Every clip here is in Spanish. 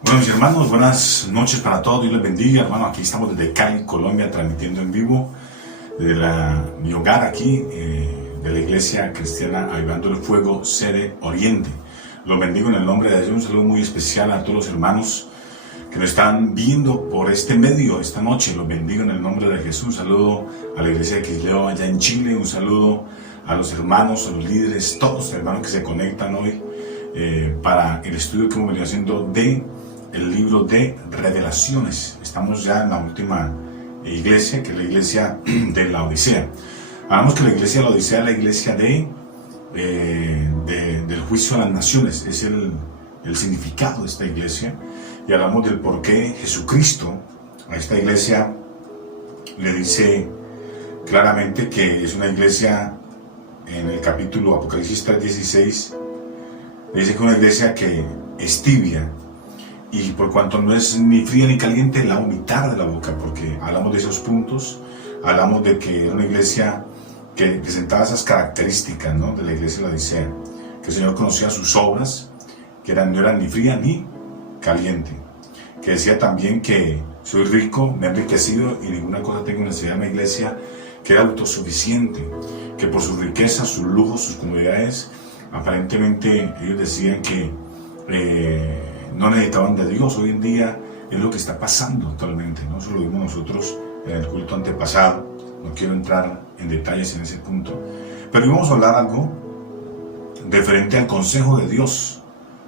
Bueno, mis hermanos, buenas noches para todos. Dios les bendiga, hermano. Aquí estamos desde Cali, Colombia, transmitiendo en vivo desde mi hogar aquí, de la iglesia cristiana Avivando el Fuego, sede Oriente. Los bendigo en el nombre de Dios. Un saludo muy especial a todos los hermanos que nos están viendo por este medio esta noche. Los bendigo en el nombre de Jesús. Un saludo a la iglesia de Quisleo allá en Chile. Un saludo a los hermanos, a los líderes, todos los hermanos que se conectan hoy para el estudio que hemos venido haciendo de el libro de Revelaciones. Estamos ya en la última iglesia, que es la iglesia de la Odisea. Hablamos que la iglesia de la Odisea es la iglesia del juicio a las naciones. Es el significado de esta iglesia. Y hablamos del por qué Jesucristo a esta iglesia le dice claramente que es una iglesia, en el capítulo Apocalipsis 3:16, le dice que es una iglesia que es tibia, y por cuanto no es ni fría ni caliente, la vomitar de la boca, porque hablamos de esos puntos. Hablamos de que era una iglesia que presentaba esas características, ¿no?, de la iglesia de la Odisea, que el Señor conocía sus obras, que no eran ni fría ni caliente, que decía también que soy rico, me he enriquecido y ninguna cosa tengo necesidad. De una iglesia que era autosuficiente, que por sus riquezas, sus lujos, sus comodidades, aparentemente ellos decían que no necesitaban de Dios. Hoy en día es lo que está pasando actualmente, ¿no? Eso lo vimos nosotros en el culto antepasado. No quiero entrar en detalles en ese punto, pero hoy vamos a hablar algo referente al consejo de Dios,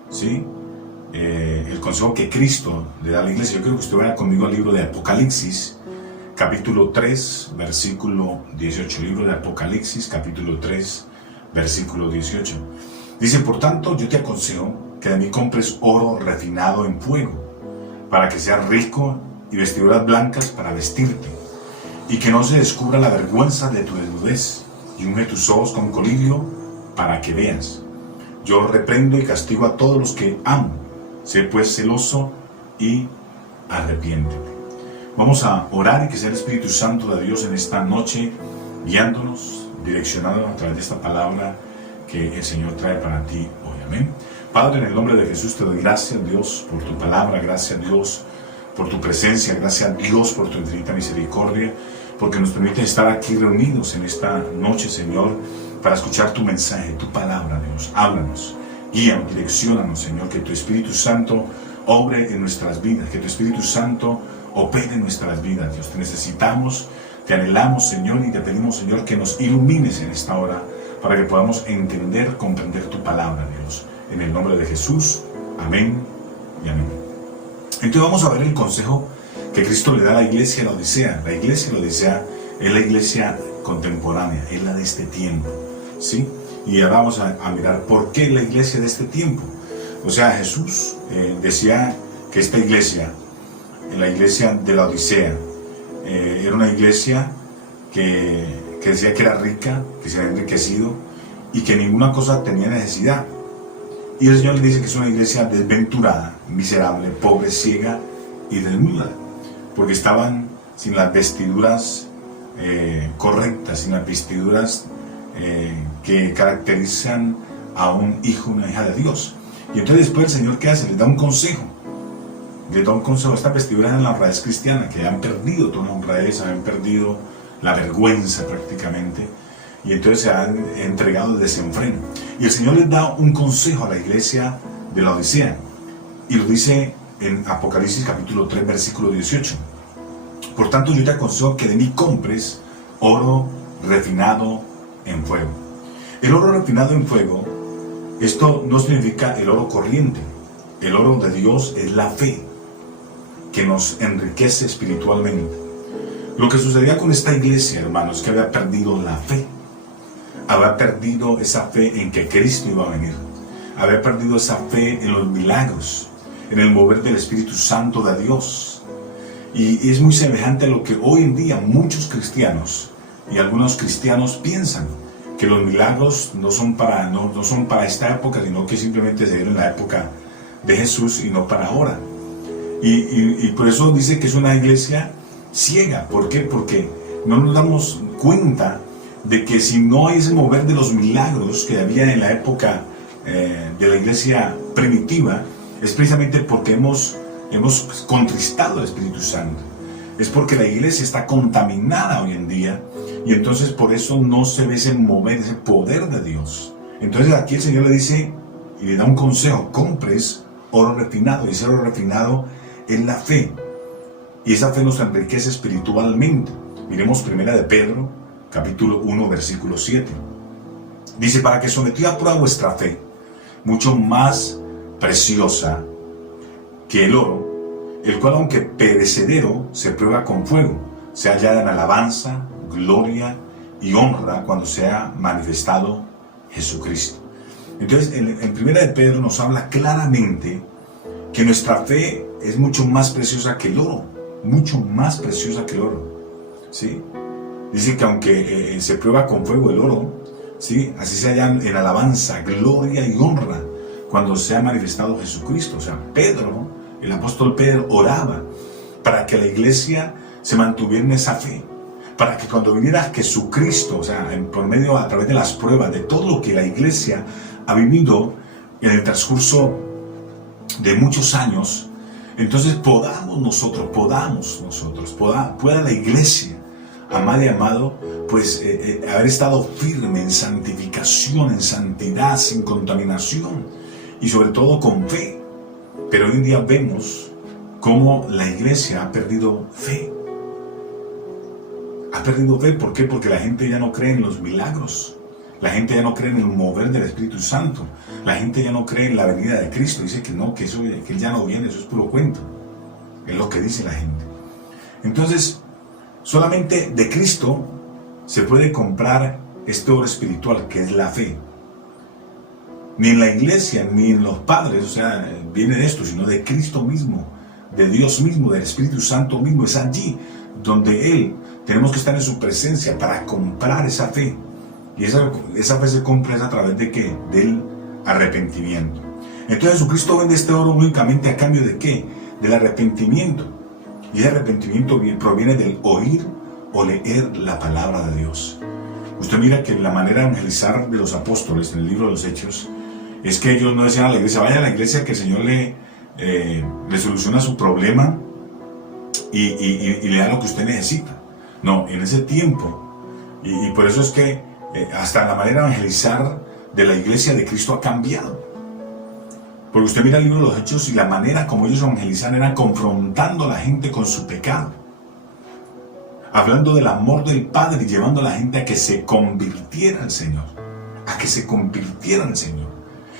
¿sí? El consejo que Cristo le da a la iglesia. Yo quiero que usted vaya conmigo al libro de Apocalipsis, capítulo 3, versículo 18. Libro de Apocalipsis, capítulo 3, versículo 18. Dice: por tanto, yo te aconsejo que de mí compres oro refinado en fuego, para que seas rico, y vestiduras blancas para vestirte, y que no se descubra la vergüenza de tu desnudez, y unge tus ojos con colirio para que veas. Yo reprendo y castigo a todos los que amo. Sé pues celoso y arrepiéntete. Vamos a orar y que sea el Espíritu Santo de Dios en esta noche guiándonos, direccionándonos a través de esta palabra que el Señor trae para ti hoy. Amén. Padre, en el nombre de Jesús te doy gracias, Dios, por tu palabra. Gracias, Dios, por tu presencia. Gracias, Dios, por tu infinita misericordia, porque nos permite estar aquí reunidos en esta noche, Señor, para escuchar tu mensaje, tu palabra. Dios, háblanos, guíanos, direcciónanos, Señor, que tu Espíritu Santo obre en nuestras vidas, que tu Espíritu Santo opere en nuestras vidas. Dios, te necesitamos, te anhelamos, Señor, y te pedimos, Señor, que nos ilumines en esta hora para que podamos entender, comprender tu palabra, Dios. En el nombre de Jesús, amén y amén. Entonces vamos a ver el consejo que Cristo le da a la iglesia de la Odisea. La iglesia de la Odisea es la iglesia contemporánea, es la de este tiempo, ¿sí? Y ahora vamos a mirar por qué la iglesia de este tiempo. O sea, Jesús decía que esta iglesia, la iglesia de la Odisea, era una iglesia que decía que era rica, que se había enriquecido y que ninguna cosa tenía necesidad. Y el Señor le dice que es una iglesia desventurada, miserable, pobre, ciega y desnuda, porque estaban sin las vestiduras correctas, sin las vestiduras que caracterizan a un hijo, una hija de Dios. Y entonces después el Señor, ¿qué hace? Les da un consejo. Les da un consejo. Estas vestiduras eran la honradez cristiana, que han perdido toda la honradez, han perdido la vergüenza prácticamente, y entonces se han entregado el desenfreno. Y el Señor les da un consejo a la iglesia de la Odisea, y lo dice en Apocalipsis capítulo 3, versículo 18. Por tanto, yo te aconsejo que de mí compres oro refinado en fuego. El oro refinado en fuego, esto no significa el oro corriente. El oro de Dios es la fe, que nos enriquece espiritualmente. Lo que sucedía con esta iglesia, hermanos, es que había perdido la fe. Había perdido esa fe en que Cristo iba a venir. Había perdido esa fe en los milagros, en el mover del Espíritu Santo de Dios. Y es muy semejante a lo que hoy en día muchos cristianos y algunos cristianos piensan, que los milagros no son para esta época, sino que simplemente se dieron en la época de Jesús y no para ahora. Y por eso dice que es una iglesia ciega. ¿Por qué? Porque no nos damos cuenta de que si no hay ese mover de los milagros que había en la época de la iglesia primitiva, es precisamente porque hemos hemos contristado al Espíritu Santo. Es porque la iglesia está contaminada hoy en día y entonces por eso no se ve ese mover, ese poder de Dios. Entonces aquí el Señor le dice y le da un consejo: compres oro refinado, y ese oro refinado es la fe. Y esa fe nos enriquece espiritualmente. Miremos 1 de Pedro, capítulo 1, versículo 7. Dice: para que sometida a prueba vuestra fe, mucho más preciosa que el oro, el cual aunque perecedero se prueba con fuego, se hallada en alabanza, gloria y honra cuando sea manifestado Jesucristo. Entonces en 1 de Pedro nos habla claramente que nuestra fe es mucho más preciosa que el oro, mucho más preciosa que el oro, ¿sí? Dice que aunque se prueba con fuego el oro, ¿sí?, así se hallan en alabanza, gloria y honra cuando sea manifestado Jesucristo. O sea, Pedro, el apóstol Pedro, oraba para que la iglesia se mantuviera en esa fe, para que cuando viniera Jesucristo, o sea, por medio, a través de las pruebas, de todo lo que la iglesia ha vivido en el transcurso de muchos años, entonces pueda la iglesia, amada y amado, pues haber estado firme en santificación, en santidad, sin contaminación y sobre todo con fe. Pero hoy en día vemos cómo la iglesia ha perdido fe. Ha perdido fe, ¿por qué? Porque la gente ya no cree en los milagros. La gente ya no cree en el mover del Espíritu Santo. La gente ya no cree en la venida de Cristo. Dice que no, que Él ya no viene, eso es puro cuento. Es lo que dice la gente. Entonces, solamente de Cristo se puede comprar este oro espiritual, que es la fe. Ni en la iglesia, ni en los padres, o sea, viene de esto, sino de Cristo mismo, de Dios mismo, del Espíritu Santo mismo. Es allí donde Él, tenemos que estar en su presencia para comprar esa fe. Y esa fe se compra a través de ¿qué? Del arrepentimiento. Entonces Jesucristo vende este oro únicamente a cambio de ¿qué? Del arrepentimiento. Y ese arrepentimiento proviene del oír o leer la palabra de Dios. Usted mira que la manera de evangelizar de los apóstoles en el libro de los Hechos es que ellos no decían a la iglesia: vaya a la iglesia que el Señor le soluciona su problema y le da lo que usted necesita. No, en ese tiempo, y por eso es que hasta la manera de evangelizar de la iglesia de Cristo ha cambiado. Porque usted mira el libro de los Hechos y la manera como ellos evangelizaban era confrontando a la gente con su pecado, hablando del amor del Padre y llevando a la gente a que se convirtiera al Señor,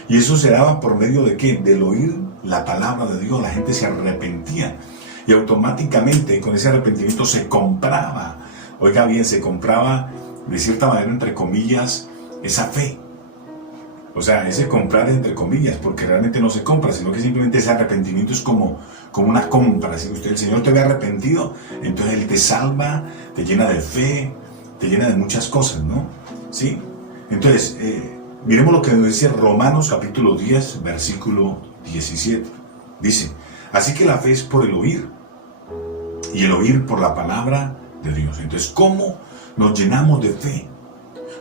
Y eso se daba por medio de ¿qué? Del oír la palabra de Dios. La gente se arrepentía y automáticamente con ese arrepentimiento se compraba, oiga bien, se compraba de cierta manera, entre comillas, esa fe. O sea, ese comprar es entre comillas, porque realmente no se compra, sino que simplemente ese arrepentimiento es como una compra. Si el Señor te ve arrepentido, entonces Él te salva, te llena de fe, te llena de muchas cosas, ¿no? ¿Sí? Entonces, miremos lo que nos dice Romanos capítulo 10, versículo 17. Dice: así que la fe es por el oír, y el oír por la palabra de Dios. Entonces, ¿cómo nos llenamos de fe?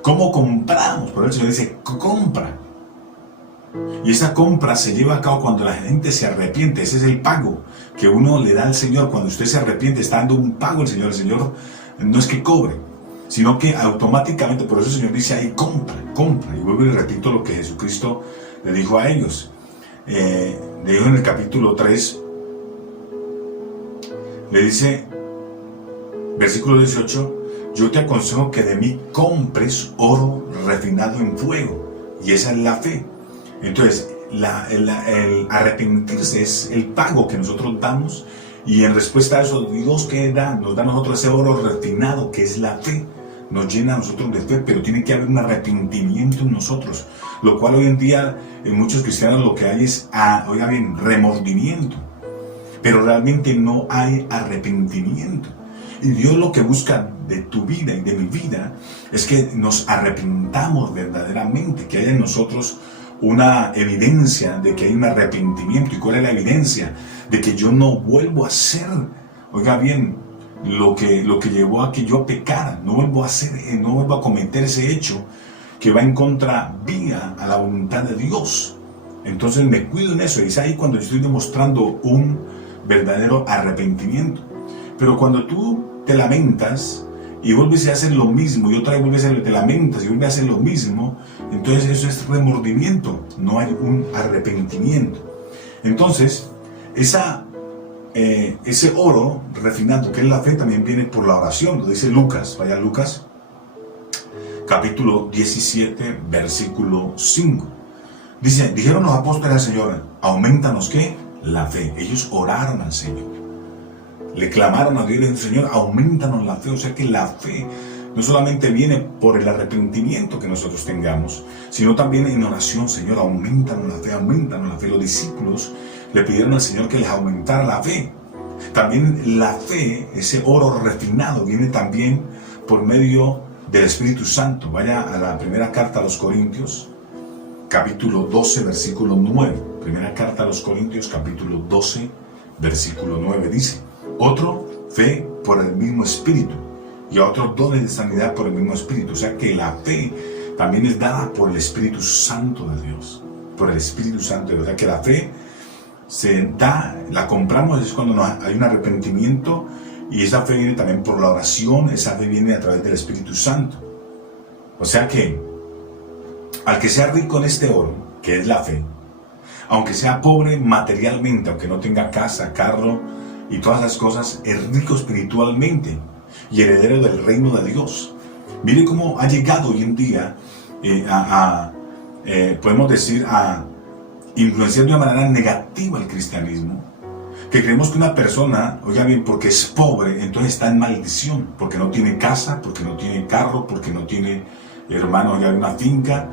¿Cómo compramos? Por eso el Señor dice: compra. Y esa compra se lleva a cabo cuando la gente se arrepiente. Ese es el pago que uno le da al Señor. Cuando usted se arrepiente, está dando un pago al Señor. El Señor no es que cobre, sino que automáticamente, por eso el Señor dice ahí: compra. Y vuelvo y repito lo que Jesucristo le dijo a ellos. Le dijo en el capítulo 3, le dice, versículo 18: yo te aconsejo que de mí compres oro refinado en fuego. Y esa es la fe. Entonces, el arrepentirse es el pago que nosotros damos. Y en respuesta a eso, Dios, ¿qué da? Nos da a nosotros ese oro refinado, que es la fe. Nos llena a nosotros de fe, pero tiene que haber un arrepentimiento en nosotros. Lo cual hoy en día, en muchos cristianos, lo que hay es, oiga bien, remordimiento. Pero realmente no hay arrepentimiento. Y Dios lo que busca de tu vida y de mi vida es que nos arrepentamos verdaderamente, que haya en nosotros una evidencia de que hay un arrepentimiento. ¿Y cuál es la evidencia? De que yo no vuelvo a hacer, oiga bien, lo que llevó a que yo pecara. No vuelvo a cometer ese hecho que va en contra vía a la voluntad de Dios. Entonces me cuido en eso. Y es ahí cuando estoy demostrando un verdadero arrepentimiento. Pero cuando tú te lamentas y vuelves a hacer lo mismo, y otra vez vuelves te lamentas y vuelves a hacer lo mismo, entonces eso es remordimiento, no hay un arrepentimiento. Entonces, ese oro refinado, que es la fe, también viene por la oración. Lo dice Lucas, vaya a Lucas, capítulo 17, versículo 5. Dice, dijeron los apóstoles al Señor, aumentanos, ¿qué? La fe. Ellos oraron al Señor. Le clamaron a Dios y le dijeron, Señor, aumentanos la fe. O sea que la fe no solamente viene por el arrepentimiento que nosotros tengamos, sino también en oración. Señor, aumentanos la fe, aumentanos la fe. Los discípulos le pidieron al Señor que les aumentara la fe. También la fe, ese oro refinado, viene también por medio del Espíritu Santo. Vaya a la primera carta a los Corintios, capítulo 12, versículo 9. Primera carta a los Corintios, capítulo 12, versículo 9. Dice, otro, fe por el mismo Espíritu, y a otros dones de sanidad por el mismo Espíritu. O sea que la fe también es dada por el Espíritu Santo de Dios. Por el Espíritu Santo de Dios. O sea que la fe se da, la compramos es cuando hay un arrepentimiento, y esa fe viene también por la oración, esa fe viene a través del Espíritu Santo. O sea que, al que sea rico en este oro, que es la fe, aunque sea pobre materialmente, aunque no tenga casa, carro y todas las cosas, es rico espiritualmente y heredero del reino de Dios. Mire cómo ha llegado hoy en día podemos decir, a influenciar de una manera negativa el cristianismo, que creemos que una persona, oiga bien, porque es pobre, entonces está en maldición, porque no tiene casa, porque no tiene carro, porque no tiene, hermano, oiga, una finca,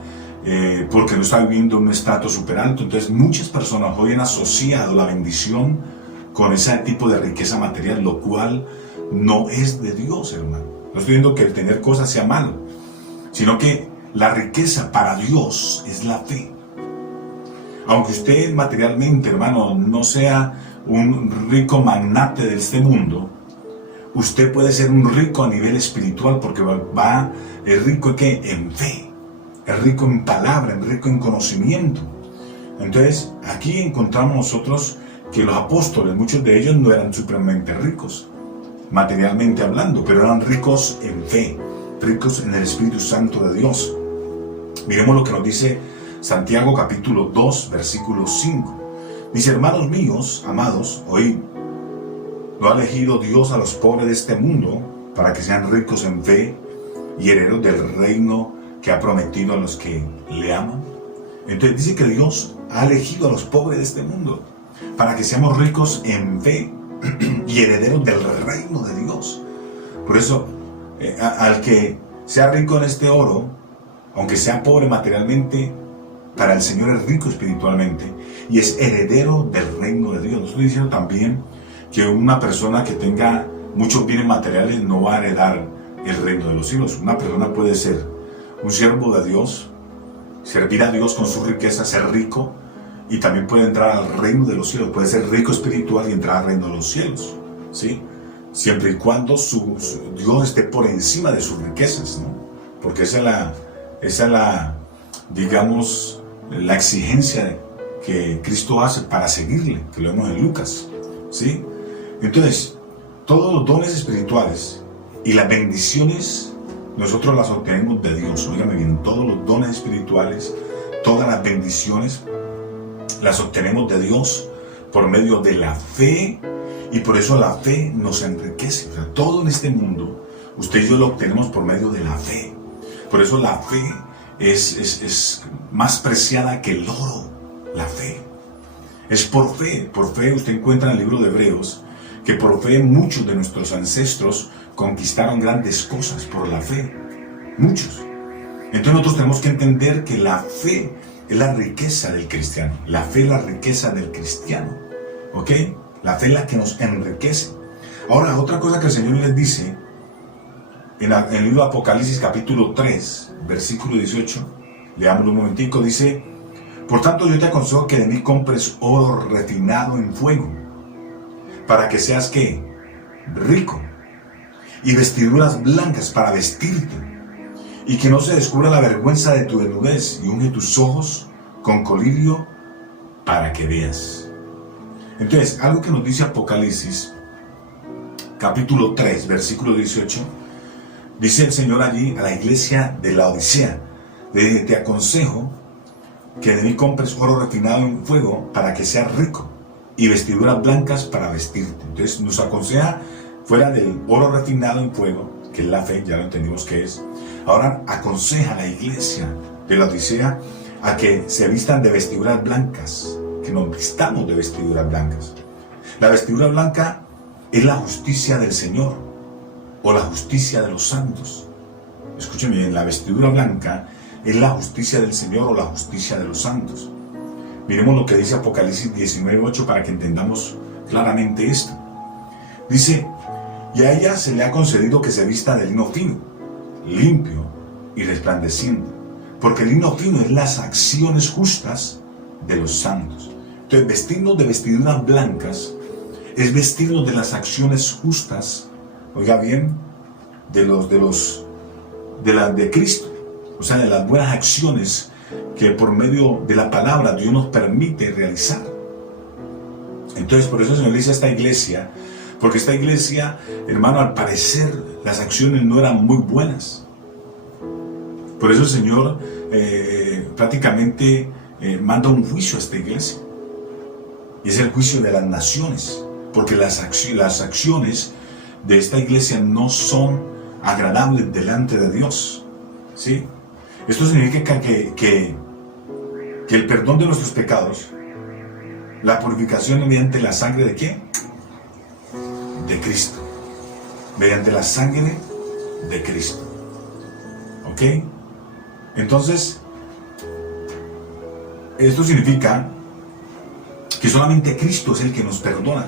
porque no está viviendo en un estrato super alto. Entonces muchas personas hoy han asociado la bendición con ese tipo de riqueza material, lo cual no es de Dios, hermano. No estoy diciendo que el tener cosas sea malo, sino que la riqueza para Dios es la fe. Aunque usted materialmente, hermano, no sea un rico magnate de este mundo, usted puede ser un rico a nivel espiritual, porque es rico en fe, es rico en palabra, es rico en conocimiento. Entonces, aquí encontramos nosotros que los apóstoles, muchos de ellos no eran supremamente ricos, materialmente hablando, pero eran ricos en fe, ricos en el Espíritu Santo de Dios. Miremos lo que nos dice Santiago capítulo 2, versículo 5. Dice, hermanos míos, amados, hoy lo ha elegido Dios a los pobres de este mundo para que sean ricos en fe y herederos del reino que ha prometido a los que le aman. Entonces dice que Dios ha elegido a los pobres de este mundo para que seamos ricos en fe y herederos del reino de Dios. Por eso, al que sea rico en este oro, aunque sea pobre materialmente, para el Señor es rico espiritualmente y es heredero del reino de Dios. No estoy diciendo también que una persona que tenga muchos bienes materiales no va a heredar el reino de los cielos. Una persona puede ser un siervo de Dios, servir a Dios con su riqueza, ser rico, y también puede entrar al reino de los cielos. Puede ser rico espiritual y entrar al reino de los cielos, ¿sí? Siempre y cuando Dios esté por encima de sus riquezas, ¿no? Porque esa es la, digamos, la exigencia que Cristo hace para seguirle, que lo vemos en Lucas, ¿sí? Entonces, todos los dones espirituales y las bendiciones, nosotros las obtenemos de Dios. Óigame bien, todos los dones espirituales, todas las bendiciones, las obtenemos de Dios por medio de la fe, y por eso la fe nos enriquece. O sea, todo en este mundo, usted y yo lo obtenemos por medio de la fe. Por eso la fe es más preciada que el oro. La fe es por fe. Por fe usted encuentra en el libro de Hebreos que por fe muchos de nuestros ancestros conquistaron grandes cosas por la fe. Muchos. Entonces nosotros tenemos que entender que la fe es la riqueza del cristiano. La fe es la riqueza del cristiano. ¿Ok? La fe es la que nos enriquece. Ahora, otra cosa que el Señor les dice en el libro de Apocalipsis capítulo 3, versículo 18, leámoslo un momentico, dice, por tanto yo te aconsejo que de mí compres oro refinado en fuego, para que seas, ¿qué? Rico, y vestiduras blancas para vestirte, y que no se descubra la vergüenza de tu desnudez, y unge tus ojos con colirio para que veas. Entonces, algo que nos dice Apocalipsis, capítulo 3, versículo 18, dice el Señor allí a la iglesia de Laodicea: te aconsejo que de mí compres oro refinado en fuego para que seas rico, y vestiduras blancas para vestirte. Entonces nos aconseja, fuera del oro refinado en fuego, que es la fe, ya lo entendimos que es, ahora aconseja a la iglesia de Laodicea a que se vistan de vestiduras blancas, que nos vistamos de vestiduras blancas. La vestidura blanca es la justicia del Señor, o la justicia de los santos. Escúcheme bien, la vestidura blanca es la justicia del Señor o la justicia de los santos. Miremos lo que dice Apocalipsis 19:8 para que entendamos claramente esto. Dice: y a ella se le ha concedido que se vista de lino fino, limpio y resplandeciente, porque el lino fino es las acciones justas de los santos. Entonces, vestirnos de vestiduras blancas es vestirnos de las acciones justas, oiga bien, de Cristo, o sea, de las buenas acciones que por medio de la palabra Dios nos permite realizar. Entonces, por eso el Señor dice a esta iglesia, porque esta iglesia, hermano, al parecer las acciones no eran muy buenas. Por eso el Señor prácticamente manda un juicio a esta iglesia, y es el juicio de las naciones, porque las acciones de esta iglesia no son agradables delante de Dios, ¿sí? Esto significa que el perdón de nuestros pecados, la purificación mediante la sangre ¿de quién? De Cristo. Mediante la sangre de Cristo. ¿Ok? Entonces, esto significa que solamente Cristo es el que nos perdona,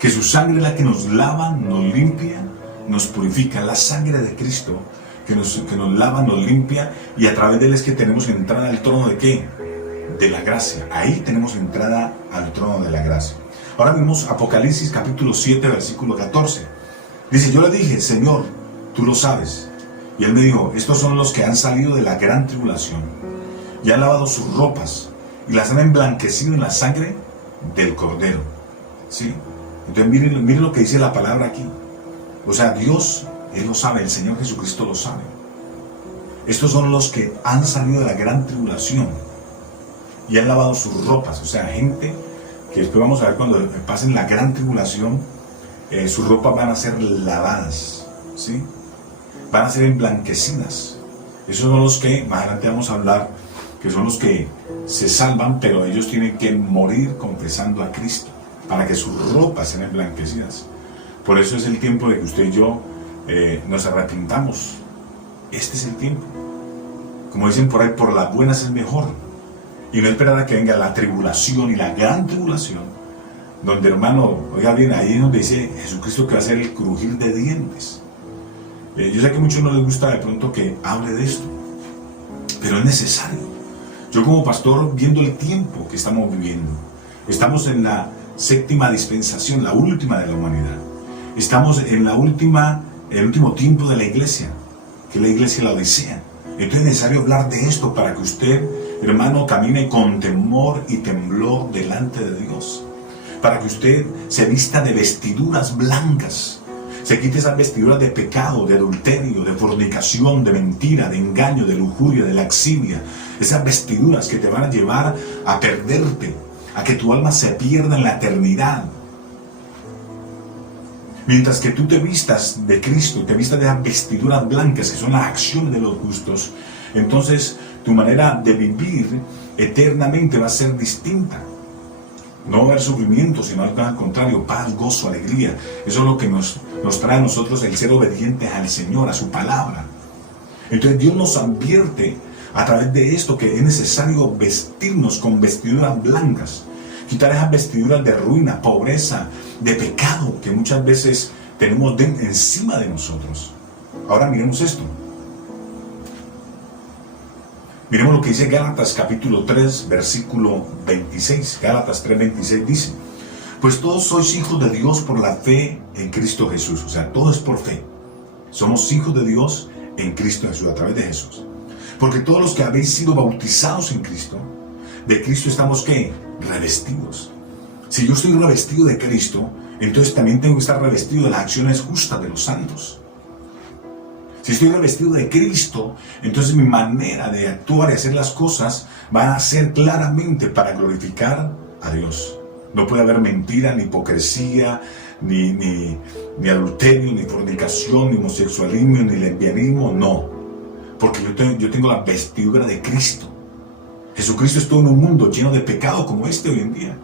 que su sangre es la que nos lava, nos limpia, nos purifica. La sangre de Cristo que nos lava, nos limpia, y a través de él es que tenemos entrada al trono ¿de qué? De la gracia. Ahí tenemos entrada al trono de la gracia. Ahora vemos Apocalipsis capítulo 7 versículo 14. Dice: yo le dije: Señor, tú lo sabes. Y él me dijo: estos son los que han salido de la gran tribulación y han lavado sus ropas y las han emblanquecido en la sangre del Cordero. ¿Sí? Entonces miren lo que dice la palabra aquí. O sea, Dios, Él lo sabe, el Señor Jesucristo lo sabe. Estos son los que han salido de la gran tribulación y han lavado sus ropas. O sea, gente que después vamos a ver cuando pasen la gran tribulación, sus ropas van a ser lavadas, ¿sí? Van a ser emblanquecidas. Esos son los que, más adelante vamos a hablar, que son los que se salvan, pero ellos tienen que morir confesando a Cristo para que sus ropas sean emblanquecidas. Por eso es el tiempo de que usted y yo nos arrepintamos. Este es el tiempo. Como dicen por ahí, por las buenas es mejor. Y no esperar a que venga la tribulación y la gran tribulación, donde, hermano, oiga bien, ahí es donde dice Jesucristo que va a ser el crujir de dientes. Yo sé que a muchos no les gusta de pronto que hable de esto, pero es necesario. Yo como pastor, viendo el tiempo que estamos viviendo, estamos en la séptima dispensación, la última de la humanidad. Estamos en el último tiempo de la iglesia, que es la iglesia de Laodicea. Entonces es necesario hablar de esto para que usted, hermano, camine con temor y temblor delante de Dios. Para que usted se vista de vestiduras blancas, se quite esas vestiduras de pecado, de adulterio, de fornicación, de mentira, de engaño, de lujuria, de laxivia. Esas vestiduras que te van a llevar a perderte, a que tu alma se pierda en la eternidad. Mientras que tú te vistas de Cristo, te vistas de las vestiduras blancas, que son las acciones de los justos, entonces tu manera de vivir eternamente va a ser distinta. No va a haber sufrimiento, sino al contrario, paz, gozo, alegría. Eso es lo que nos trae a nosotros el ser obedientes al Señor, a su palabra. Entonces Dios nos advierte a través de esto que es necesario vestirnos con vestiduras blancas. Quitar esas vestiduras de ruina, pobreza, de pecado que muchas veces tenemos encima de nosotros. Ahora miremos esto. Miremos lo que dice Gálatas capítulo 3, versículo 26. Gálatas 3:26 dice: pues todos sois hijos de Dios por la fe en Cristo Jesús. O sea, todo es por fe. Somos hijos de Dios en Cristo Jesús, a través de Jesús. Porque todos los que habéis sido bautizados en Cristo, de Cristo estamos, ¿qué? Revestidos. Si yo estoy revestido de Cristo, entonces también tengo que estar revestido de las acciones justas de los santos. Si estoy revestido de Cristo, entonces mi manera de actuar y hacer las cosas va a ser claramente para glorificar a Dios. No puede haber mentira, ni hipocresía, ni adulterio, ni fornicación, ni homosexualismo, ni lesbianismo, no. Porque yo tengo la vestidura de Cristo. Jesucristo estuvo en un mundo lleno de pecado como este hoy en día.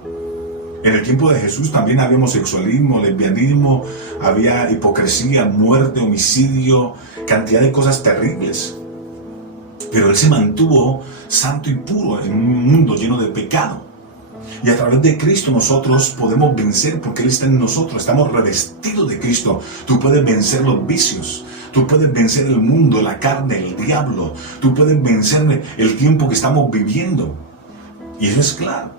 En el tiempo de Jesús también había homosexualismo, lesbianismo, había hipocresía, muerte, homicidio, cantidad de cosas terribles. Pero Él se mantuvo santo y puro en un mundo lleno de pecado. Y a través de Cristo nosotros podemos vencer porque Él está en nosotros, estamos revestidos de Cristo. Tú puedes vencer los vicios, tú puedes vencer el mundo, la carne, el diablo, tú puedes vencer el tiempo que estamos viviendo. Y eso es claro.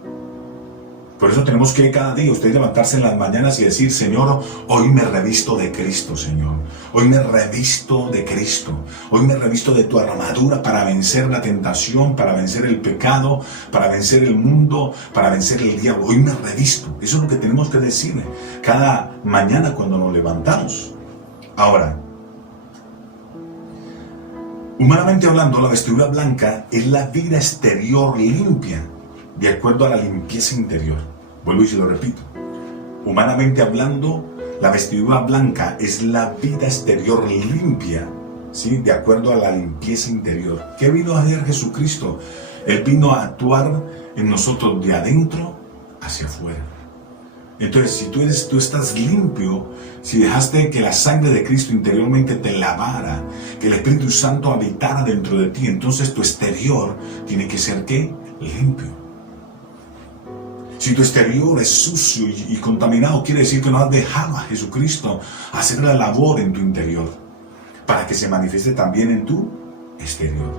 Por eso tenemos que cada día usted levantarse en las mañanas y decir: Señor, hoy me revisto de Cristo, Señor. Hoy me revisto de Cristo. Hoy me revisto de tu armadura para vencer la tentación, para vencer el pecado, para vencer el mundo, para vencer el diablo. Hoy me revisto. Eso es lo que tenemos que decir cada mañana cuando nos levantamos. Ahora, humanamente hablando, la vestidura blanca es la vida exterior limpia, de acuerdo a la limpieza interior. Vuelvo y se lo repito. Humanamente hablando, la vestidura blanca es la vida exterior limpia, ¿sí? De acuerdo a la limpieza interior. ¿Qué vino a hacer Jesucristo? Él vino a actuar en nosotros de adentro hacia afuera. Entonces, si tú estás limpio, si dejaste que la sangre de Cristo interiormente te lavara, que el Espíritu Santo habitara dentro de ti, entonces tu exterior tiene que ser, ¿qué? Limpio. Si tu exterior es sucio y contaminado, quiere decir que no has dejado a Jesucristo hacer la labor en tu interior, para que se manifieste también en tu exterior.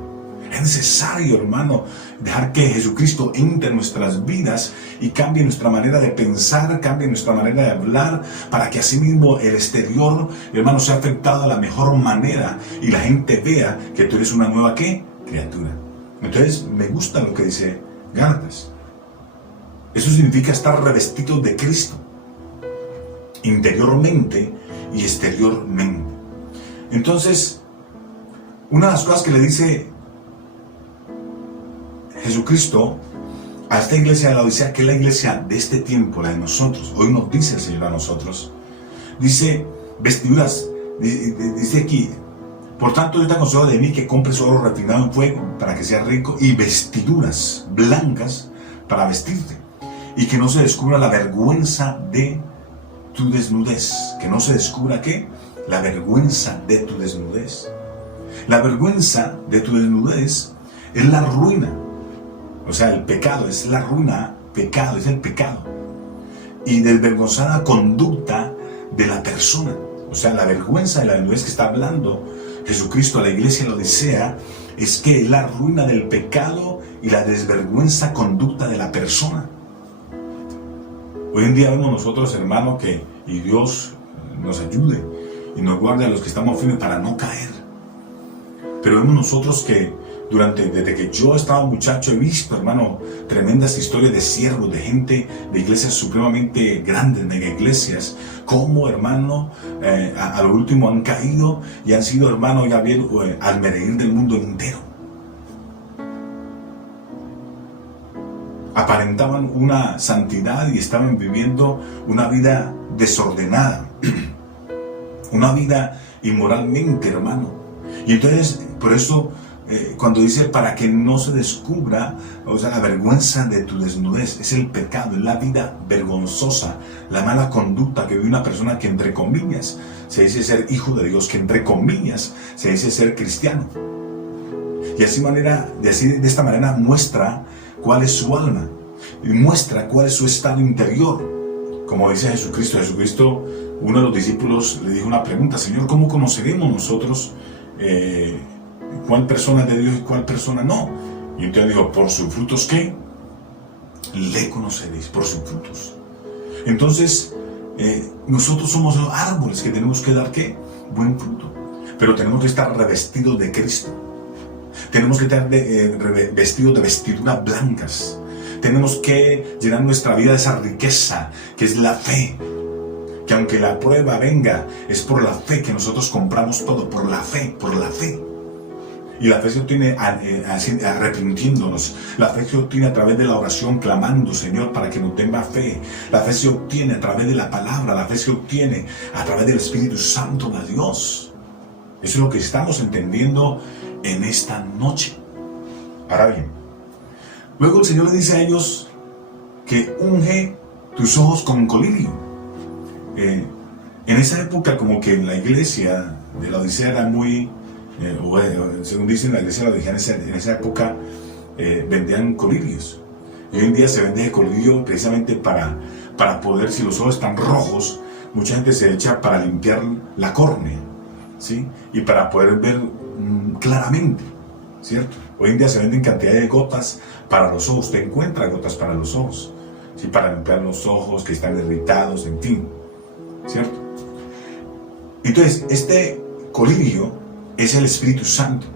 Es necesario, hermano, dejar que Jesucristo entre en nuestras vidas y cambie nuestra manera de pensar, cambie nuestra manera de hablar, para que así mismo el exterior, hermano, sea afectado de la mejor manera y la gente vea que tú eres una nueva, ¿qué? Criatura. Entonces, me gusta lo que dice Gálatas. Eso significa estar revestidos de Cristo, interiormente y exteriormente. Entonces, una de las cosas que le dice Jesucristo a esta iglesia de la Odisea, que es la iglesia de este tiempo, la de nosotros, hoy nos dice el Señor a nosotros, dice vestiduras, dice aquí: por tanto yo te aconsejo de mí que compres oro refinado en fuego para que seas rico, y vestiduras blancas para vestirte, y que no se descubra la vergüenza de tu desnudez. Que no se descubra, ¿qué? La vergüenza de tu desnudez. La vergüenza de tu desnudez es la ruina. O sea, el pecado es la ruina, pecado es el pecado. Y desvergonzada conducta de la persona. O sea, la vergüenza de la desnudez que está hablando Jesucristo a la iglesia de la Odisea es que es la ruina del pecado y la desvergüenza conducta de la persona. Hoy en día vemos nosotros, hermano, y Dios nos ayude y nos guarde a los que estamos firmes para no caer. Pero vemos nosotros que desde que yo estaba muchacho, he visto, hermano, tremendas historias de siervos, de gente, de iglesias supremamente grandes, mega iglesias, como, hermano, a lo último han caído y han sido, hermano, ya bien al meredir del mundo entero. Aparentaban una santidad y estaban viviendo una vida desordenada, una vida inmoralmente, hermano. Y entonces, por eso, cuando dice para que no se descubra, o sea, la vergüenza de tu desnudez, es el pecado, es la vida vergonzosa, la mala conducta que vive una persona que, entre comillas, se dice ser hijo de Dios, que, entre comillas, se dice ser cristiano. Y de esta manera muestra cuál es su alma y muestra cuál es su estado interior. Como dice Jesucristo, uno de los discípulos le dijo una pregunta: Señor, ¿cómo conoceremos nosotros cuál persona es de Dios y cuál persona no? Y entonces dijo: por sus frutos, ¿qué? Le conoceréis, por sus frutos. Entonces, nosotros somos los árboles que tenemos que dar, ¿qué? Buen fruto. Pero tenemos que estar revestidos de Cristo. Tenemos que estar vestidos de vestiduras blancas. tenemos que llenar nuestra vida de esa riqueza que es la fe. Que aunque la prueba venga, es por la fe que nosotros compramos todo, por la fe, por la fe. Y la fe se obtiene arrepintiéndonos. La fe se obtiene a través de la oración, clamando, Señor, para que nos dé más fe. La fe se obtiene a través de la palabra. La fe se obtiene a través del Espíritu Santo de Dios. Eso es lo que estamos entendiendo en esta noche. Ahora bien, luego el Señor le dice a ellos que unge tus ojos con colirio. En esa época, como que la iglesia de la Odisea era muy... según dicen, la iglesia de la Odisea en esa época vendían colirios. Y hoy en día se vende colirio precisamente para poder, si los ojos están rojos, mucha gente se echa para limpiar la córnea, ¿sí? Y para poder ver claramente, ¿cierto? Hoy en día se venden cantidad de gotas para los ojos. Usted encuentra gotas para los ojos, ¿sí? Para limpiar los ojos que están irritados, en fin, ¿cierto? Entonces, este colirio es el Espíritu Santo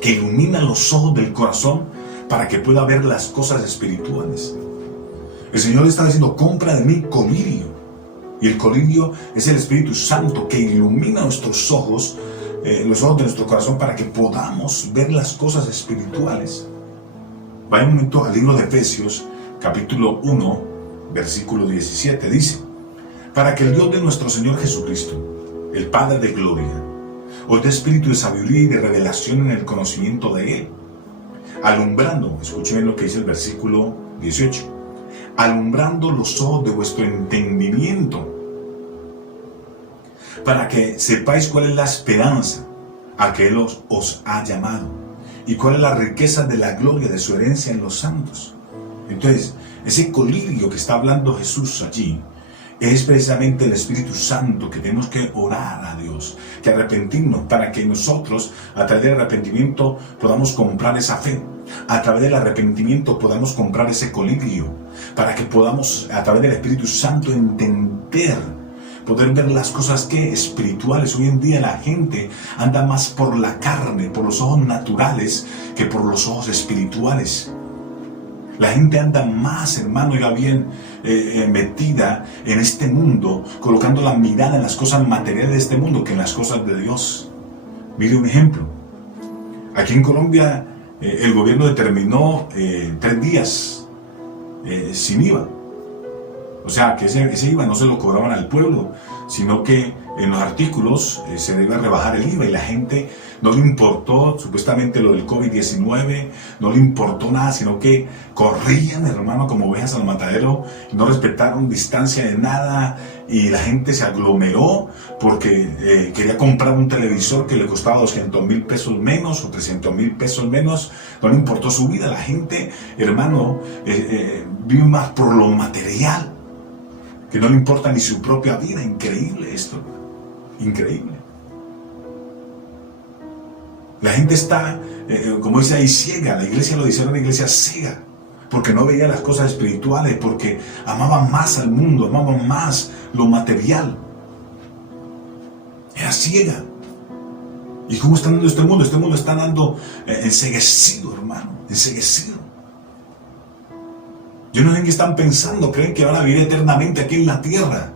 que ilumina los ojos del corazón para que pueda ver las cosas espirituales. El Señor le está diciendo: compra de mí colirio. Y el colirio es el Espíritu Santo que ilumina nuestros ojos, los ojos de nuestro corazón, para que podamos ver las cosas espirituales. Vaya un momento al libro de Efesios, capítulo 1, versículo 17. Dice: para que el Dios de nuestro Señor Jesucristo, el Padre de gloria, os dé espíritu de sabiduría y de revelación en el conocimiento de Él, alumbrando, escuchen lo que dice el versículo 18, alumbrando los ojos de vuestro entendimiento, para que sepáis cuál es la esperanza a que Él os ha llamado, y cuál es la riqueza de la gloria de su herencia en los santos. Entonces, ese colirio que está hablando Jesús allí, es precisamente el Espíritu Santo, que tenemos que orar a Dios, que arrepentirnos, para que nosotros, a través del arrepentimiento, podamos comprar esa fe. A través del arrepentimiento podamos comprar ese colirio, para que podamos, a través del Espíritu Santo, entender, poder ver las cosas que espirituales. Hoy en día la gente anda más por la carne, por los ojos naturales, que por los ojos espirituales. La gente anda más, hermano, ya bien metida en este mundo, colocando la mirada en las cosas materiales de este mundo que en las cosas de Dios. Mire un ejemplo. Aquí en Colombia el gobierno determinó 3 días sin IVA. O sea, que ese IVA no se lo cobraban al pueblo, sino que en los artículos se debe rebajar el IVA, y la gente no le importó supuestamente lo del COVID-19, no le importó nada, sino que corrían, hermano, como ovejas al matadero, no respetaron distancia de nada, y la gente se aglomeró porque quería comprar un televisor que le costaba 200,000 pesos menos o 300,000 pesos menos. No le importó su vida. La gente, hermano, vive más por lo material, que no le importa ni su propia vida. Increíble esto, increíble. La gente está, como dice ahí, ciega. La iglesia lo dice, era una iglesia ciega, porque no veía las cosas espirituales, porque amaban más al mundo, amaban más lo material. Era ciega. ¿Y cómo está andando este mundo? Este mundo está andando enceguecido, hermano, enceguecido. Yo no sé en qué están pensando. Creen que van a vivir eternamente aquí en la tierra,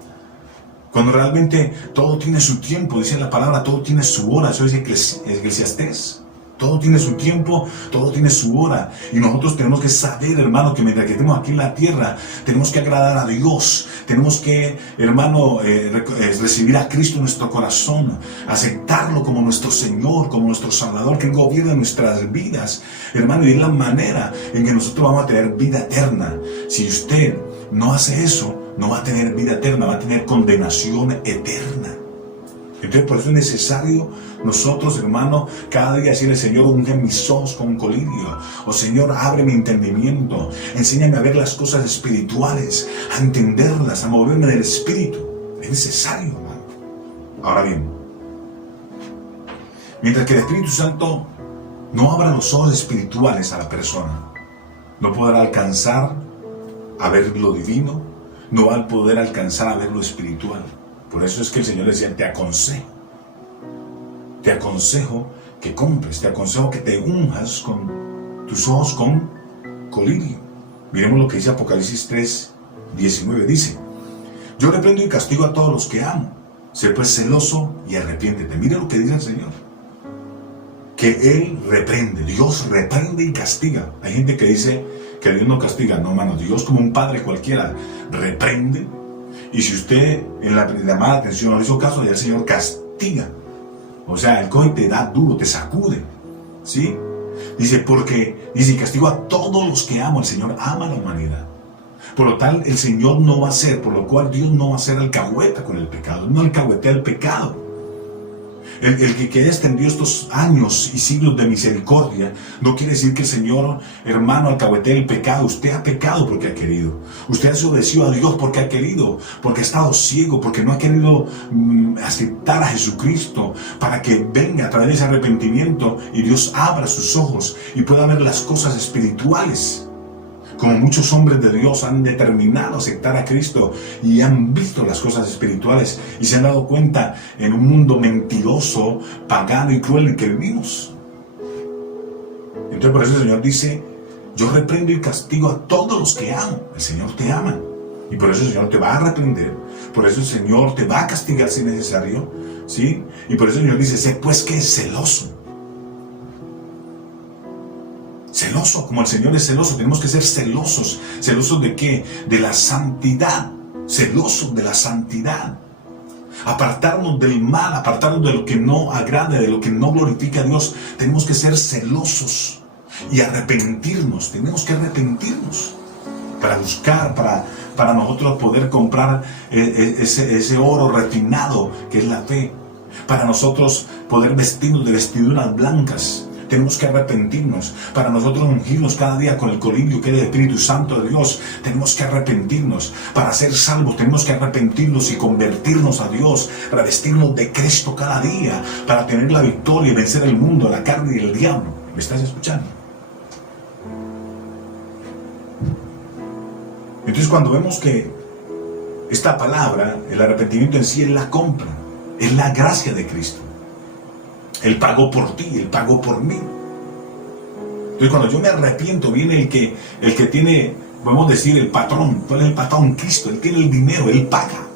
cuando realmente todo tiene su tiempo. Dice la palabra, todo tiene su hora. Eso dice Eclesiastés. Todo tiene su tiempo, todo tiene su hora. Y nosotros tenemos que saber, hermano, que mientras que estemos aquí en la tierra, tenemos que agradar a Dios. Tenemos que, hermano, recibir a Cristo en nuestro corazón, aceptarlo como nuestro Señor, como nuestro Salvador, que gobierna nuestras vidas, hermano, y es la manera en que nosotros vamos a tener vida eterna. Si usted no hace eso, no va a tener vida eterna, va a tener condenación eterna. Entonces, por eso es necesario nosotros, hermano, cada día decirle: Señor, unge mis ojos con colirio. O Señor, abre mi entendimiento. Enséñame a ver las cosas espirituales, a entenderlas, a moverme del Espíritu. Es necesario, hermano. Ahora bien, mientras que el Espíritu Santo no abra los ojos espirituales a la persona, no podrá alcanzar a ver lo divino, no va a poder alcanzar a ver lo espiritual. Por eso es que el Señor decía: te aconsejo que compres, te aconsejo que te unjas con tus ojos con colirio. Miremos lo que dice Apocalipsis 3:19. Dice: yo reprendo y castigo a todos los que amo. Sé pues celoso y arrepiéntete. Mira lo que dice el Señor. Que Él reprende. Dios reprende y castiga. Hay gente que dice que Dios no castiga. No, hermano. Dios, como un padre cualquiera, reprende. Y si usted en la llamada atención no le hizo caso, ya el Señor castiga. O sea, Él coge y te da duro, te sacude. ¿Sí? Dice, castigo a todos los que amo. El Señor ama a la humanidad. Por lo tal, el Señor no va a ser, por lo cual Dios no va a ser alcahueta con el pecado. No alcahuetea el pecado. El que haya extendido estos años y siglos de misericordia, no quiere decir que el Señor, hermano, alcahuetee el pecado. Usted ha pecado porque ha querido. Usted ha desobedecido a Dios porque ha querido, porque ha estado ciego, porque no ha querido aceptar a Jesucristo para que venga a través de ese arrepentimiento y Dios abra sus ojos y pueda ver las cosas espirituales. Como muchos hombres de Dios han determinado aceptar a Cristo y han visto las cosas espirituales y se han dado cuenta en un mundo mentiroso, pagano y cruel en que vivimos. Entonces por eso el Señor dice, yo reprendo y castigo a todos los que amo. El Señor te ama y por eso el Señor te va a reprender, por eso el Señor te va a castigar si es necesario, ¿sí? Y por eso el Señor dice, sé pues que es celoso. Celoso, como el Señor es celoso, tenemos que ser celosos. ¿Celosos de qué? De la santidad. Celosos de la santidad. Apartarnos del mal, apartarnos de lo que no agrade, de lo que no glorifica a Dios. Tenemos que ser celosos y arrepentirnos. Tenemos que arrepentirnos para buscar, para nosotros poder comprar ese oro refinado que es la fe. Para nosotros poder vestirnos de vestiduras blancas. Tenemos que arrepentirnos. Para nosotros ungirnos cada día con el colirio que es el Espíritu Santo de Dios, tenemos que arrepentirnos. Para ser salvos tenemos que arrepentirnos y convertirnos a Dios, para vestirnos de Cristo cada día, para tener la victoria y vencer el mundo, la carne y el diablo. ¿Me estás escuchando? Entonces cuando vemos que esta palabra, el arrepentimiento en sí es la compra, es la gracia de Cristo. Él pagó por ti, Él pagó por mí. Entonces cuando yo me arrepiento, viene el que tiene, podemos decir, el patrón. ¿Cuál es el patrón? Cristo. Él tiene el dinero, Él paga.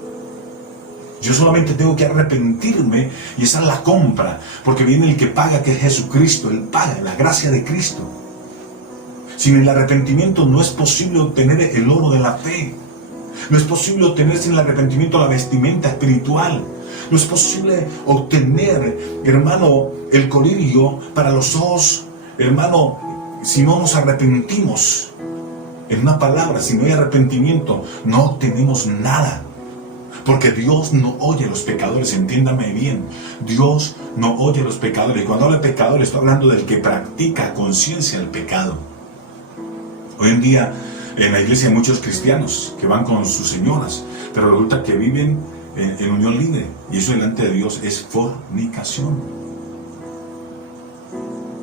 Yo solamente tengo que arrepentirme y esa es la compra. Porque viene el que paga, que es Jesucristo. Él paga, la gracia de Cristo. Sin el arrepentimiento no es posible obtener el oro de la fe. No es posible obtener sin el arrepentimiento la vestimenta espiritual. No es posible obtener, hermano, el colirio para los ojos, hermano, si no nos arrepentimos. En una palabra, si no hay arrepentimiento, no obtenemos nada. Porque Dios no oye a los pecadores, entiéndame bien. Dios no oye a los pecadores. Y cuando hablo de pecadores, estoy hablando del que practica a conciencia el pecado. Hoy en día, en la iglesia hay muchos cristianos que van con sus señoras, pero resulta que viven en unión libre, y eso delante de Dios es fornicación.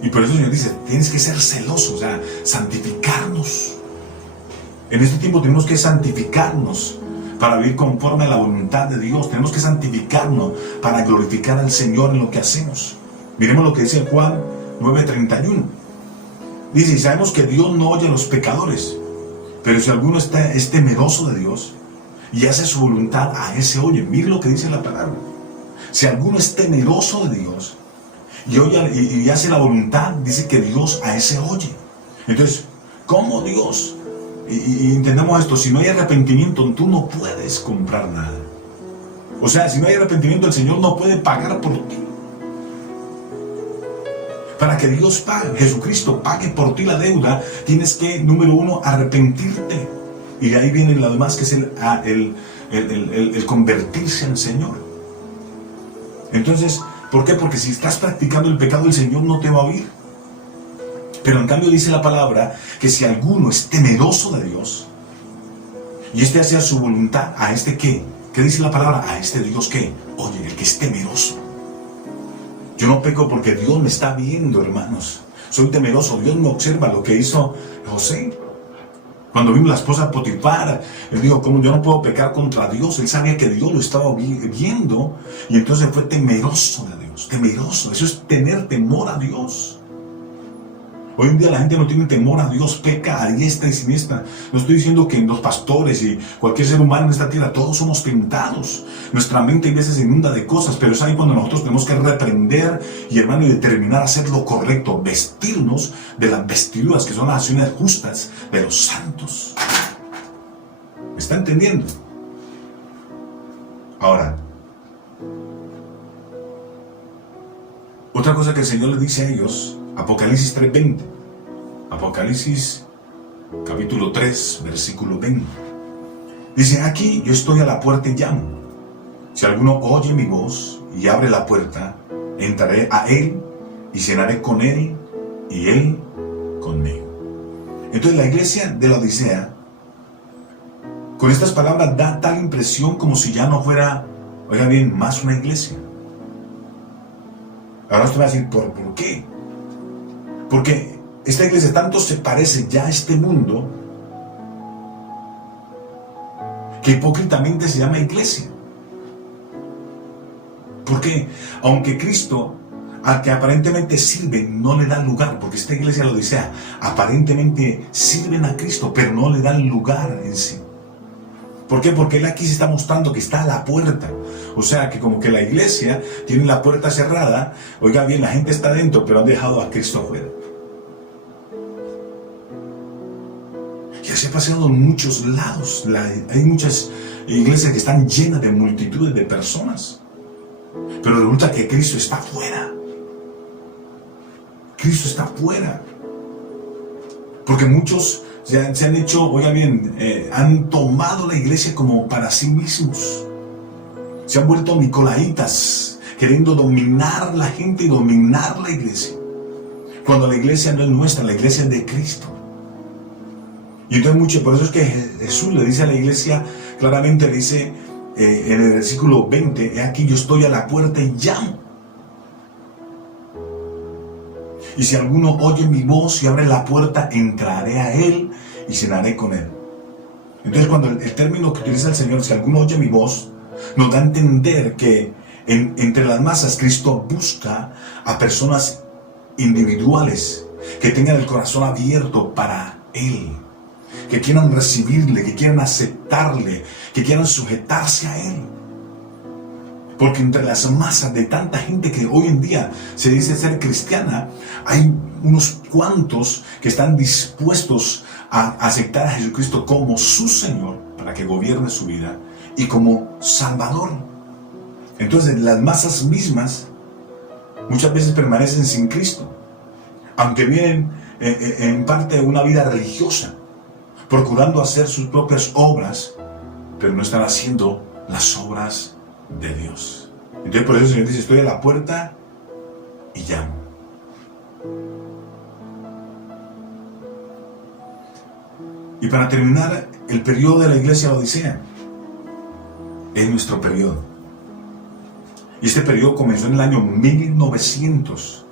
Y por eso el Señor dice, tienes que ser celoso, o sea, santificarnos. En este tiempo tenemos que santificarnos para vivir conforme a la voluntad de Dios. Tenemos que santificarnos para glorificar al Señor en lo que hacemos. Miremos lo que dice Juan 9:31. Dice, y sabemos que Dios no oye a los pecadores, pero si alguno es temeroso de Dios y hace su voluntad, a ese oye. Mire lo que dice la palabra. Si alguno es temeroso de Dios y oye y hace la voluntad, dice que Dios a ese oye. Entonces, ¿cómo Dios? Y entendamos esto, si no hay arrepentimiento, tú no puedes comprar nada. O sea, si no hay arrepentimiento, el Señor no puede pagar por ti. Para que Dios pague, Jesucristo pague por ti la deuda, tienes que, número uno, arrepentirte. Y de ahí viene lo demás, que es el convertirse al Señor. Entonces, ¿por qué? Porque si estás practicando el pecado, el Señor no te va a oír. Pero en cambio dice la palabra que si alguno es temeroso de Dios y hace su voluntad, ¿a este qué? ¿Qué dice la palabra? A este Dios ¿qué? Oye, el que es temeroso. Yo no peco porque Dios me está viendo, hermanos. Soy temeroso. Dios me observa lo que hizo José. Cuando vimos la esposa de Potifar, él dijo, ¿cómo yo no puedo pecar contra Dios? Él sabía que Dios lo estaba viendo y entonces fue temeroso de Dios. Temeroso, eso es tener temor a Dios. Hoy en día la gente no tiene temor a Dios, peca a diestra y siniestra. No estoy diciendo que los pastores y cualquier ser humano en esta tierra, todos somos tentados. Nuestra mente a veces se inunda de cosas, pero es ahí cuando nosotros tenemos que reprender y, hermano, y determinar hacer lo correcto, vestirnos de las vestiduras que son las acciones justas de los santos. ¿Me está entendiendo? Ahora, otra cosa que el Señor les dice a ellos, Apocalipsis 3:20. Apocalipsis capítulo 3, versículo 20. Dice: aquí yo estoy a la puerta y llamo. Si alguno oye mi voz y abre la puerta, entraré a él y cenaré con él y él conmigo. Entonces la iglesia de la Odisea, con estas palabras, da tal impresión como si ya no fuera, oiga bien, más una iglesia. Ahora usted va a decir, ¿por qué? Porque esta iglesia tanto se parece ya a este mundo que hipócritamente se llama iglesia. Porque aunque Cristo, al que aparentemente sirve, no le da lugar, porque esta iglesia lo dice, aparentemente sirven a Cristo, pero no le dan lugar en sí. ¿Por qué? Porque Él aquí se está mostrando que está a la puerta. O sea, que como que la iglesia tiene la puerta cerrada. Oiga bien, la gente está dentro, pero han dejado a Cristo afuera. Y así ha pasado en muchos lados. Hay muchas iglesias que están llenas de multitudes de personas. Pero resulta que Cristo está afuera. Cristo está afuera. Porque muchos se han hecho, oiga bien, han tomado la iglesia como para sí mismos. Se han vuelto nicolaitas, queriendo dominar la gente y dominar la iglesia. Cuando la iglesia no es nuestra, la iglesia es de Cristo. Y entonces por eso es que Jesús le dice a la iglesia, claramente le dice en el versículo 20, he aquí yo estoy a la puerta y llamo. Y si alguno oye mi voz y abre la puerta, entraré a él y cenaré con él. Entonces cuando el término que utiliza el Señor, si alguno oye mi voz, nos da a entender que entre las masas Cristo busca a personas individuales que tengan el corazón abierto para Él, que quieran recibirle, que quieran aceptarle, que quieran sujetarse a Él. Porque entre las masas de tanta gente que hoy en día se dice ser cristiana, hay unos cuantos que están dispuestos a aceptar a Jesucristo como su Señor para que gobierne su vida y como Salvador. Entonces las masas mismas muchas veces permanecen sin Cristo, aunque vienen en parte de una vida religiosa, procurando hacer sus propias obras, pero no están haciendo las obras de Dios. Entonces por eso el Señor dice, estoy a la puerta y llamo. Y para terminar, el periodo de la iglesia de Odisea es nuestro periodo. Y este periodo comenzó en el año 1900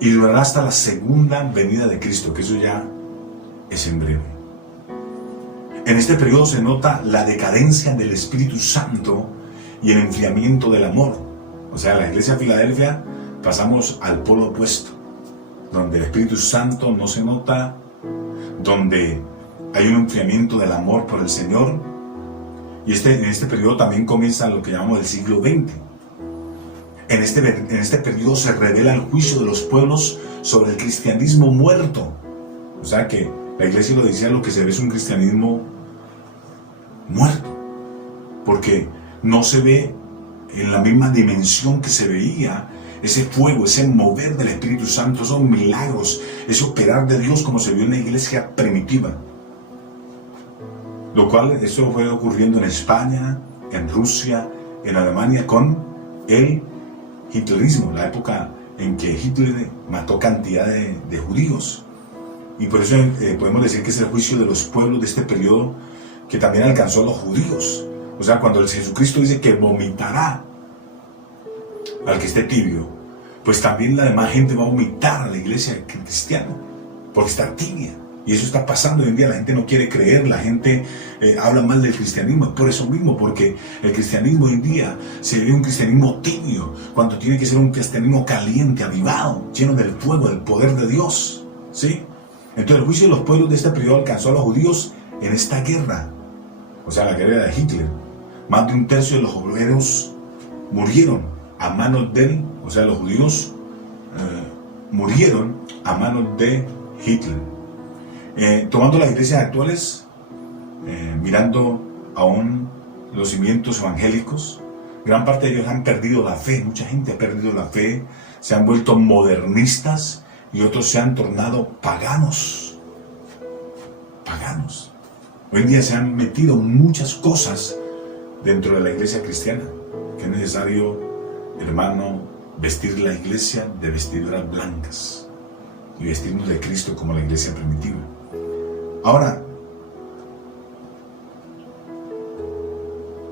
y durará hasta la segunda venida de Cristo, que eso ya es en breve. En este periodo se nota la decadencia del Espíritu Santo y el enfriamiento del amor. O sea, la iglesia de Filadelfia pasamos al polo opuesto, donde el Espíritu Santo no se nota, donde hay un enfriamiento del amor por el Señor. Y en este periodo también comienza lo que llamamos el siglo XX. En este periodo se revela el juicio de los pueblos sobre el cristianismo muerto. O sea que la iglesia lo decía, lo que se ve es un cristianismo muerto, porque no se ve en la misma dimensión que se veía ese fuego, ese mover del Espíritu Santo, esos milagros, ese operar de Dios como se vio en la iglesia primitiva. Lo cual, eso fue ocurriendo en España, en Rusia, en Alemania, con el hitlerismo, la época en que Hitler mató cantidad de judíos. Y por eso podemos decir que es el juicio de los pueblos de este periodo que también alcanzó a los judíos. O sea, cuando el Jesucristo dice que vomitará al que esté tibio, pues también la demás gente va a vomitar a la iglesia cristiana, porque está tibia. Y eso está pasando hoy en día, la gente no quiere creer, la gente habla mal del cristianismo, es por eso mismo, porque el cristianismo hoy en día se ve un cristianismo tibio, cuando tiene que ser un cristianismo caliente, avivado, lleno del fuego, del poder de Dios. ¿sí? Entonces el juicio de los pueblos de este periodo alcanzó a los judíos en esta guerra, o sea, la guerra de Hitler. Más de un tercio de los obreros murieron a manos de él, o sea, los judíos murieron a manos de Hitler. Tomando las iglesias actuales, mirando aún los cimientos evangélicos, gran parte de ellos han perdido la fe, mucha gente ha perdido la fe, se han vuelto modernistas y otros se han tornado paganos. Paganos. Hoy en día se han metido muchas cosas dentro de la iglesia cristiana, que es necesario, hermano, vestir la iglesia de vestiduras blancas y vestirnos de Cristo como la iglesia primitiva. Ahora,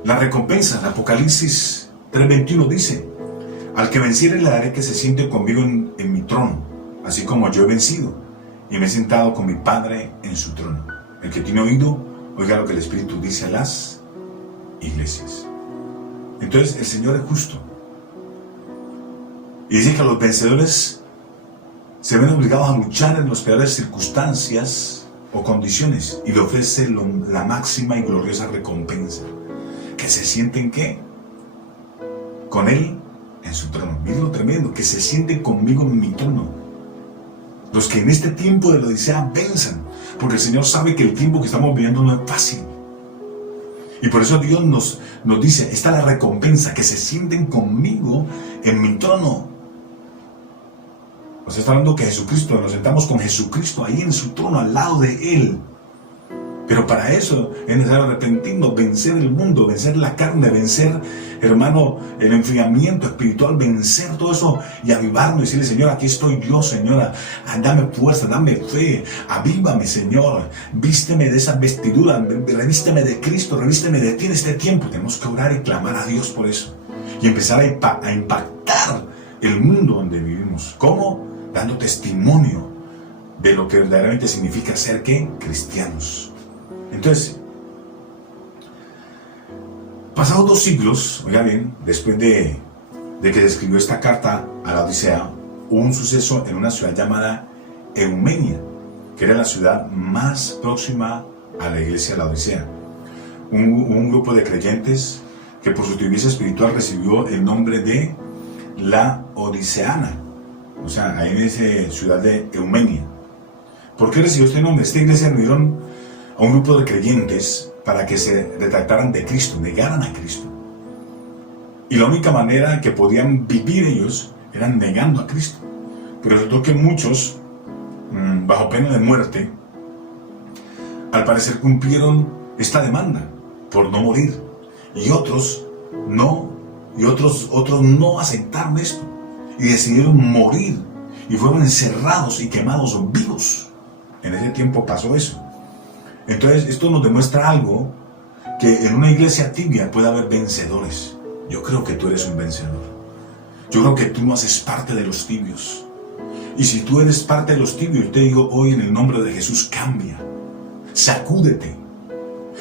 la recompensa, en Apocalipsis 3:21 dice: al que venciere le daré que se siente conmigo en mi trono, así como yo he vencido y me he sentado con mi Padre en su trono. El que tiene oído, oiga lo que el Espíritu dice a las iglesias. Entonces el Señor es justo y dice que los vencedores se ven obligados a luchar en las peores circunstancias o condiciones y le ofrece la máxima y gloriosa recompensa, que se sienten ¿qué? Con Él en su trono. Miren lo tremendo, que se sienten conmigo en mi trono. Los que en este tiempo de la Odisea venzan, porque el Señor sabe que el tiempo que estamos viviendo no es fácil. Y por eso Dios nos dice, esta es la recompensa, que se sienten conmigo en mi trono. O sea, está hablando que Jesucristo, nos sentamos con Jesucristo ahí en su trono, al lado de Él. Pero para eso es necesario arrepentirnos, vencer el mundo, vencer la carne, vencer, hermano, el enfriamiento espiritual, vencer todo eso y avivarnos y decirle: Señor, aquí estoy yo, Señora, dame fuerza, dame fe, avívame, Señor, vísteme de esa vestidura, revísteme de Cristo, revísteme de ti en este tiempo. Tenemos que orar y clamar a Dios por eso y empezar a impactar el mundo donde vivimos. ¿Cómo? Dando testimonio de lo que verdaderamente significa ser, ¿qué? Cristianos. Entonces, pasados 2 siglos, oiga bien, después de que se escribió esta carta a la Odisea, hubo un suceso en una ciudad llamada Eumenia, que era la ciudad más próxima a la iglesia de la Odisea. Un grupo de creyentes que por su tibieza espiritual recibió el nombre de la Odiseana, o sea, ahí en esa ciudad de Eumenia. ¿Por qué recibió este nombre? Esta iglesia reunieron a un grupo de creyentes para que se retractaran de Cristo, negaran a Cristo. Y la única manera que podían vivir ellos era negando a Cristo. Pero resultó que muchos, bajo pena de muerte, al parecer cumplieron esta demanda por no morir. Y otros no aceptaron esto y decidieron morir y fueron encerrados y quemados vivos. En ese tiempo pasó eso. Entonces esto nos demuestra algo, que en una iglesia tibia puede haber vencedores. Yo creo que tú eres un vencedor. Yo creo que tú no haces parte de los tibios. Y si tú eres parte de los tibios, yo te digo hoy en el nombre de Jesús: cambia, sacúdete,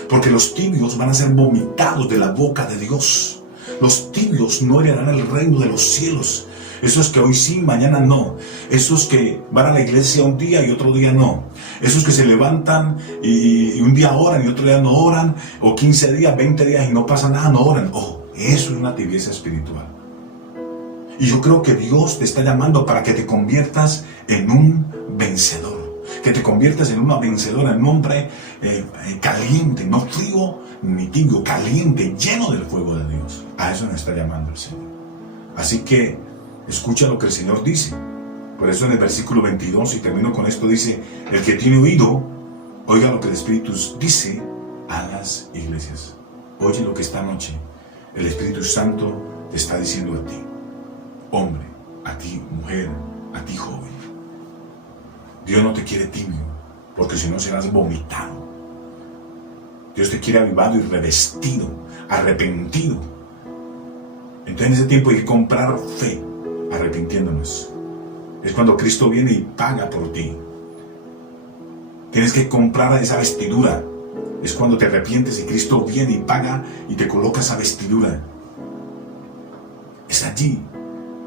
porque los tibios van a ser vomitados de la boca de Dios. Los tibios no heredarán el reino de los cielos. Esos que hoy sí, mañana no. Esos que van a la iglesia un día y otro día no. Esos que se levantan y un día oran y otro día no oran. O 15 días, 20 días y no pasa nada, no oran. Oh, eso es una tibieza espiritual. Y yo creo que Dios te está llamando para que te conviertas en un vencedor. Que te conviertas en una vencedora, en un hombre caliente, no frío ni tibio, caliente, lleno del fuego de Dios. A eso nos está llamando el Señor. Así que escucha lo que el Señor dice. Por eso en el versículo 22, y termino con esto, dice: el que tiene oído, oiga lo que el Espíritu dice a las iglesias. Oye lo que esta noche el Espíritu Santo te está diciendo a ti, hombre, a ti, mujer, a ti, joven. Dios no te quiere tibio, porque si no serás vomitado. Dios te quiere avivado y revestido, arrepentido. Entonces en ese tiempo hay que comprar fe, arrepintiéndonos. Es cuando Cristo viene y paga por ti. Tienes que comprar esa vestidura. Es cuando te arrepientes y Cristo viene y paga y te coloca esa vestidura. Es allí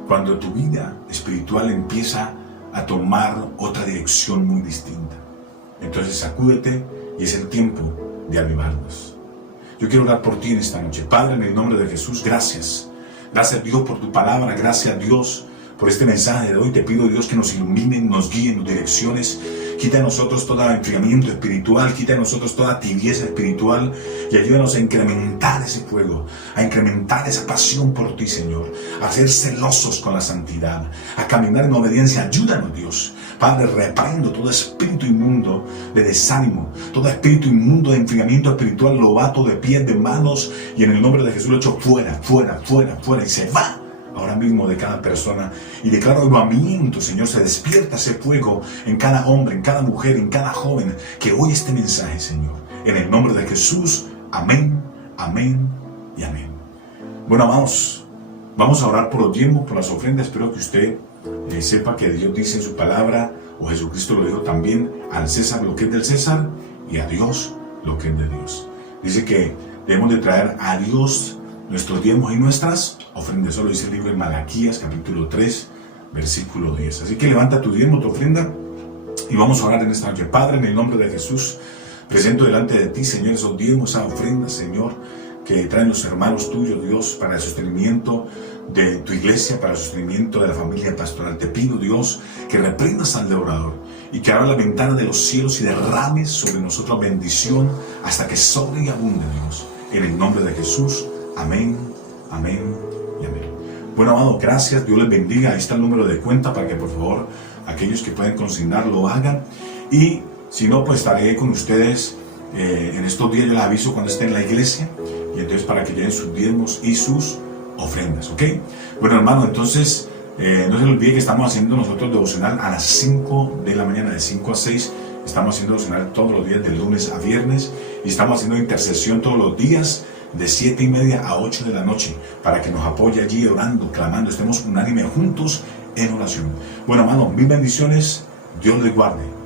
cuando tu vida espiritual empieza a tomar otra dirección muy distinta. Entonces sacúdete y es el tiempo de avivarnos. Yo quiero orar por ti en esta noche. Padre, en el nombre de Jesús, gracias. Gracias, Dios, por tu palabra. Gracias, Dios, por este mensaje de hoy. Te pido, Dios, que nos iluminen, nos guíen, nos direcciones. Quita de nosotros todo enfriamiento espiritual, quita de nosotros toda tibieza espiritual y ayúdanos a incrementar ese fuego, a incrementar esa pasión por ti, Señor, a ser celosos con la santidad, a caminar en obediencia. Ayúdanos, Dios. Padre, reprendo todo espíritu inmundo de desánimo, todo espíritu inmundo de enfriamiento espiritual, lo bato de pies, de manos, y en el nombre de Jesús lo echo fuera, fuera, fuera, fuera, y se va ahora mismo de cada persona, y declaro avivamiento, Señor. Se despierta ese fuego en cada hombre, en cada mujer, en cada joven que oye este mensaje, Señor, en el nombre de Jesús. Amén, amén y amén. Bueno, amados, vamos a orar por los diezmos, por las ofrendas. Espero que usted sepa que Dios dice en su palabra, o Jesucristo lo dijo también: al César lo que es del César y a Dios lo que es de Dios. Dice que debemos de traer a Dios nuestros diezmos y nuestras ofrendas. Eso lo dice el libro de Malaquías, capítulo 3, versículo 10. Así que levanta tu diezmo, tu ofrenda, y vamos a orar en esta noche. Padre, en el nombre de Jesús, presento delante de ti, Señor, esos diezmos, esas ofrendas, Señor, que traen los hermanos tuyos, Dios, para el sostenimiento de tu iglesia, para el sostenimiento de la familia pastoral. Te pido, Dios, que reprendas al devorador y que abra la ventana de los cielos y derrames sobre nosotros bendición hasta que sobre y abunde, Dios. En el nombre de Jesús. Amén, amén y amén. Bueno, amado, gracias. Dios les bendiga. Ahí está el número de cuenta para que, por favor, aquellos que pueden consignar lo hagan. Y si no, pues estaré con ustedes en estos días. Yo les aviso cuando esté en la iglesia. Y entonces para que lleven sus diezmos y sus ofrendas, ¿ok? Bueno, hermano, entonces no se les olvide que estamos haciendo nosotros devocional a las 5 de la mañana, de 5 a 6. Estamos haciendo devocional todos los días, de lunes a viernes. Y estamos haciendo intercesión todos los días, de 7:30 a 8 de la noche, para que nos apoye allí orando, clamando, estemos unánime juntos en oración. Bueno, hermano, mil bendiciones. Dios les guarde.